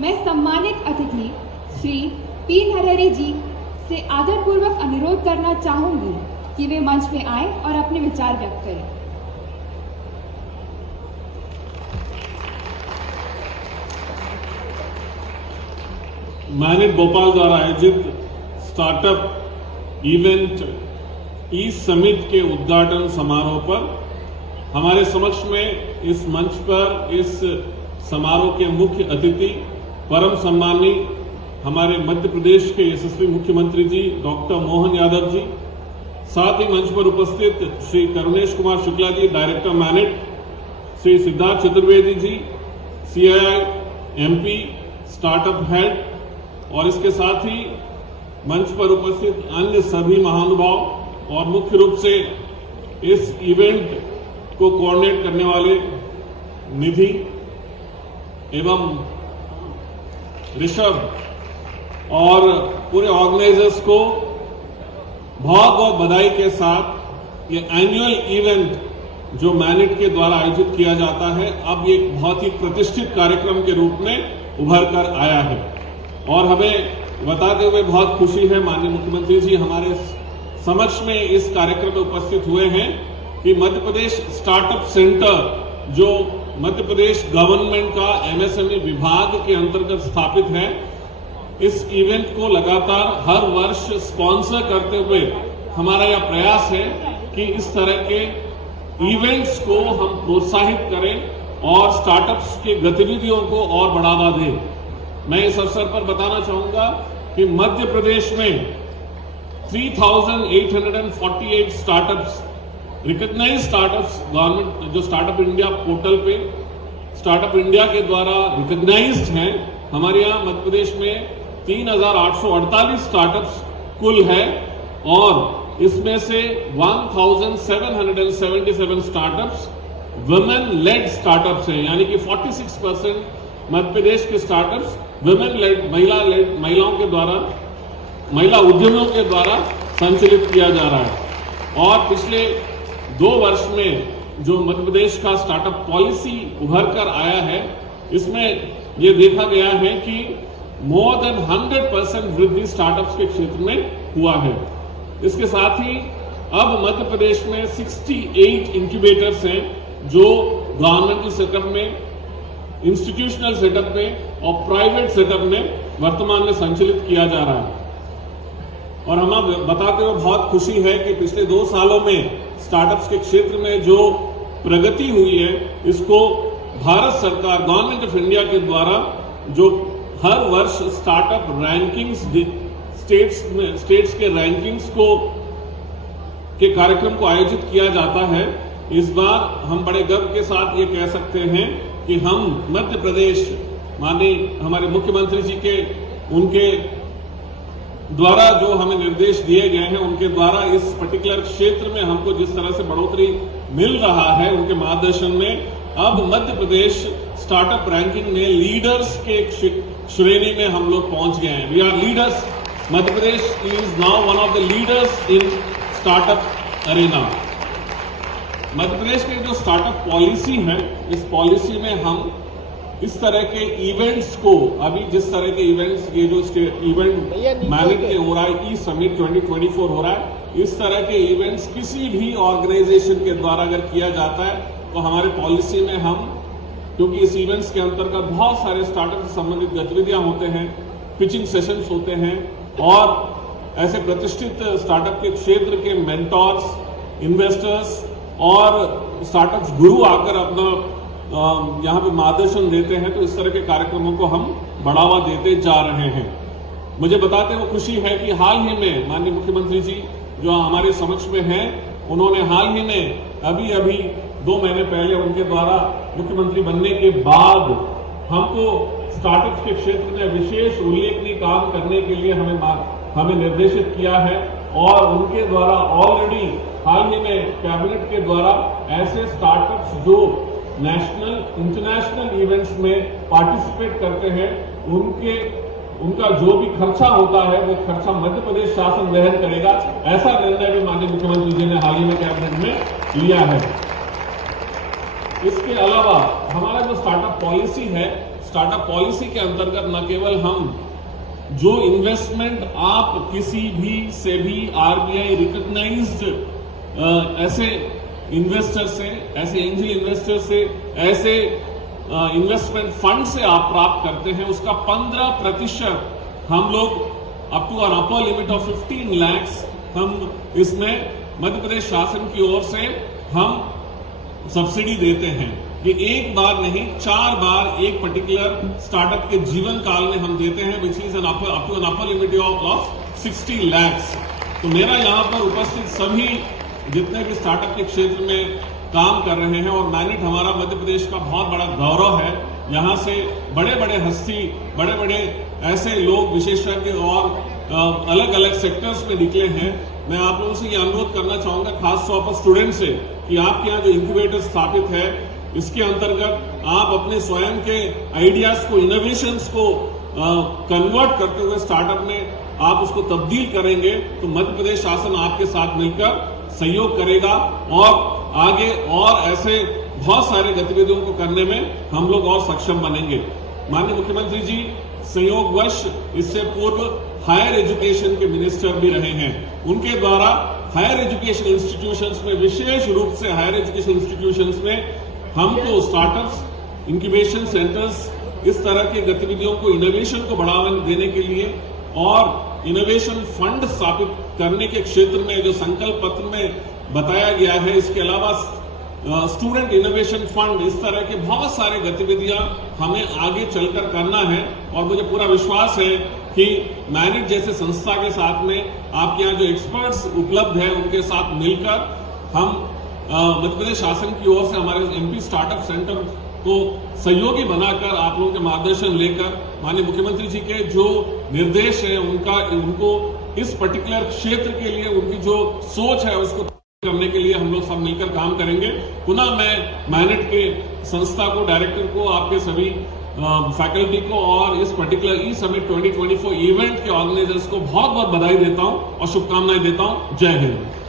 मैं सम्मानित अतिथि श्री पी नरहरि जी से आदरपूर्वक अनुरोध करना चाहूंगी कि वे मंच पे आएं और अपने विचार व्यक्त करें। मैनेट भोपाल द्वारा आयोजित स्टार्टअप इवेंट ई समिट के उद्घाटन समारोह पर हमारे समक्ष में इस मंच पर इस समारोह के मुख्य अतिथि परम सम्मानी हमारे मध्य प्रदेश के यशस्वी मुख्यमंत्री जी डॉक्टर मोहन यादव जी, साथ ही मंच पर उपस्थित Shri Karunesh Kumar Shukla ji, director MANET, Shri Siddharth Chaturvedi ji, CII MP startup head, और इसके साथ ही मंच पर उपस्थित अन्य सभी महानुभाव और मुख्य रूप से इस इवेंट को कोऑर्डिनेट करने वाले निधि एवं ऋषभ और पूरे ऑर्गेनाइजर्स को बहुत बहुत बधाई के साथ ये एनुअल इवेंट जो मैनेट के द्वारा आयोजित किया जाता है, अब ये एक बहुत ही प्रतिष्ठित कार्यक्रम के रूप में उभर कर आया है। और हमें बताते हुए बहुत खुशी है, माननीय मुख्यमंत्री जी हमारे समक्ष में इस कार्यक्रम में उपस्थित हुए हैं कि मध्य प्रदेश स्टार्टअप सेंटर जो मध्य प्रदेश गवर्नमेंट का MSME विभाग के अंतर्गत स्थापित है, इस इवेंट को लगातार हर वर्ष स्पॉन्सर करते हुए हमारा यह प्रयास है कि इस तरह के इवेंट्स को हम प्रोत्साहित करें और स्टार्टअप्स की गतिविधियों को और बढ़ावा दें। मैं इस अवसर पर बताना चाहूंगा कि मध्य प्रदेश में 3,848 स्टार्टअप्स, रिकॉग्नाइज्ड स्टार्टअप्स, गवर्नमेंट जो स्टार्टअप इंडिया पोर्टल पे स्टार्टअप इंडिया के द्वारा रिकॉग्नाइज्ड हैं। हमारे यहाँ मध्य प्रदेश में 3,848 स्टार्टअप्स कुल है और इसमें से 1,777 स्टार्टअप्स वुमेन लेड स्टार्टअप्स हैं, यानी कि 46% मध्य प्रदेश के स्टार्टअप्स वुमेन लेड, महिलाओं के द्वारा, महिला उद्यमियों के द्वारा संचालित किया जा रहा है। और पिछले 2 वर्ष में जो मध्य प्रदेश का स्टार्टअप पॉलिसी उभर कर आया है, इसमें ये देखा गया है कि मोर देन 100% वृद्धि स्टार्टअप्स के क्षेत्र में हुआ है। इसके साथ ही अब मध्य प्रदेश में 68 इंक्यूबेटर्स हैं जो गवर्नमेंटल सेटअप में, इंस्टीट्यूशनल सेटअप में और प्राइवेट सेटअप में वर्तमान में संचालित किया जा रहा है। और हमें बताते हुए बहुत खुशी है कि पिछले 2 सालों में स्टार्टअप्स के क्षेत्र में जो प्रगति हुई है, इसको भारत सरकार, गवर्नमेंट ऑफ इंडिया के द्वारा जो हर वर्ष स्टार्टअप रैंकिंग्स, स्टेट्स के रैंकिंग्स के कार्यक्रम को आयोजित किया जाता है, इस बार हम बड़े गर्व के साथ ये कह सकते हैं कि हम मध्य प्रदेश, माननीय हमारे मुख्यमंत्री जी के, उनके द्वारा जो हमें निर्देश दिए गए हैं, उनके द्वारा इस पर्टिकुलर क्षेत्र में हमको जिस तरह से बढ़ोतरी मिल रहा है, उनके मार्गदर्शन में अब मध्य प्रदेश स्टार्टअप रैंकिंग में लीडर्स के श्रेणी में हम लोग पहुंच गए हैं। We are leaders, Madhya Pradesh is now one of the leaders in startup arena. Madhya Pradesh की जो स्टार्टअप पॉलिसी है, इस पॉलिसी में हम इस तरह के इवेंट्स को, अभी जिस तरह के इवेंट्स, ये जो इवेंट मैनेट के हो रहा है, ई समिट 2024 हो रहा है, इस तरह के इवेंट्स किसी भी ऑर्गेनाइजेशन के द्वारा अगर किया जाता है तो हमारे पॉलिसी में हम, क्योंकि इस इवेंट्स के अंतर्गत बहुत सारे स्टार्टअप से संबंधित गतिविधियां होते हैं, पिचिंग सेशंस होते हैं और ऐसे प्रतिष्ठित स्टार्टअप के क्षेत्र के मेंटोर्स, इन्वेस्टर्स और स्टार्टअप्स गुरु आकर अपना यहाँ पे मार्गदर्शन देते हैं। तो इस तरह के कार्यक्रमों को हम बढ़ावा देते जा रहे हैं। मुझे बताते हुए खुशी है कि हाल ही में माननीय मुख्यमंत्री जी जो हमारे समक्ष में हैं, उन्होंने हाल ही में अभी 2 महीने पहले उनके द्वारा मुख्यमंत्री बनने के बाद हमको स्टार्टअप के क्षेत्र में विशेष उल्लेखनीय काम करने के लिए हमें निर्देशित किया है और उनके द्वारा ऑलरेडी हाल ही में कैबिनेट के द्वारा ऐसे स्टार्टअप्स जो नेशनल, इंटरनेशनल इवेंट्स में पार्टिसिपेट करते हैं, उनका जो भी खर्चा होता है वो खर्चा मध्य प्रदेश शासन वहन करेगा। ऐसा निर्णय भी माननीय मुख्यमंत्री जी ने हाल ही में कैबिनेट में लिया है। इसके अलावा हमारा जो स्टार्टअप पॉलिसी है, स्टार्टअप पॉलिसी के अंतर्गत न केवल हम जो इन्वेस्टमेंट आप किसी भी से भी आरबीआई रिकॉग्नाइज्ड ऐसे इन्वेस्टर से, ऐसे एंजल इन्वेस्टर से, ऐसे इन्वेस्टमेंट फंड से आप प्राप्त करते हैं, उसका 15% हम लोग up to an upper limit of 15 lakhs हम इसमें मध्य प्रदेश शासन की ओर से हम सब्सिडी देते हैं। ये एक बार नहीं, 4 बार एक पर्टिकुलर स्टार्टअप के जीवन काल में हम देते हैं, which is up to an upper limit of 60 lakhs। तो मेरा यहाँ पर उपस्थित सभी जितने भी स्टार्टअप के क्षेत्र में काम कर रहे हैं, और मैनेट हमारा मध्य प्रदेश का बहुत बड़ा गौरव है, यहाँ से बड़े बड़े हस्ती, बड़े बड़े ऐसे लोग विशेषज्ञ और अलग अलग सेक्टर्स में निकले हैं। मैं आप लोगों से ये अनुरोध करना चाहूंगा, खास तौर पर स्टूडेंट से, कि आपके यहाँ जो इंक्यूबेटर स्थापित है, इसके अंतर्गत आप अपने स्वयं के आइडियाज को, इनोवेशंस को कन्वर्ट करते हुए स्टार्टअप में आप उसको तब्दील करेंगे, तो मध्य प्रदेश शासन आपके साथ मिलकर सहयोग करेगा और आगे और ऐसे बहुत सारे गतिविधियों को करने में हम लोग और सक्षम बनेंगे। माननीय मुख्यमंत्री जी संयोगवश इससे पूर्व हायर एजुकेशन के मिनिस्टर भी रहे हैं। उनके द्वारा हायर एजुकेशन इंस्टीट्यूशंस में, विशेष रूप से हायर एजुकेशन इंस्टीट्यूशंस में हमको स्टार्टअप्स, इंक्यूबेशन सेंटर्स, इस तरह की गतिविधियों को, इनोवेशन को बढ़ावा देने के लिए और इनोवेशन फंड स्थापित करने के क्षेत्र में जो संकल्प पत्र में बताया गया है, इसके अलावा स्टूडेंट इनोवेशन फंड, इस तरह के बहुत सारे गतिविधियां हमें आगे चलकर करना है। और मुझे पूरा विश्वास है कि मैनेट जैसे संस्था के साथ में आपके यहाँ जो एक्सपर्ट्स उपलब्ध है, उनके साथ मिलकर हम मध्य प्रदेश शासन की ओर से हमारे एमपी स्टार्टअप सेंटर को सहयोगी बनाकर, आप लोगों के मार्गदर्शन लेकर, माननीय मुख्यमंत्री जी के जो निर्देश है उनको इस पर्टिकुलर क्षेत्र के लिए उनकी जो सोच है उसको करने के लिए हम लोग सब मिलकर काम करेंगे। पुनः मैं मैनेट के संस्था को, डायरेक्टर को, आपके सभी फैकल्टी को और इस पर्टिकुलर ई समिट 2024 इवेंट के ऑर्गेनाइजर्स को बहुत बहुत बधाई देता हूं और शुभकामनाएं देता हूं। जय हिंद।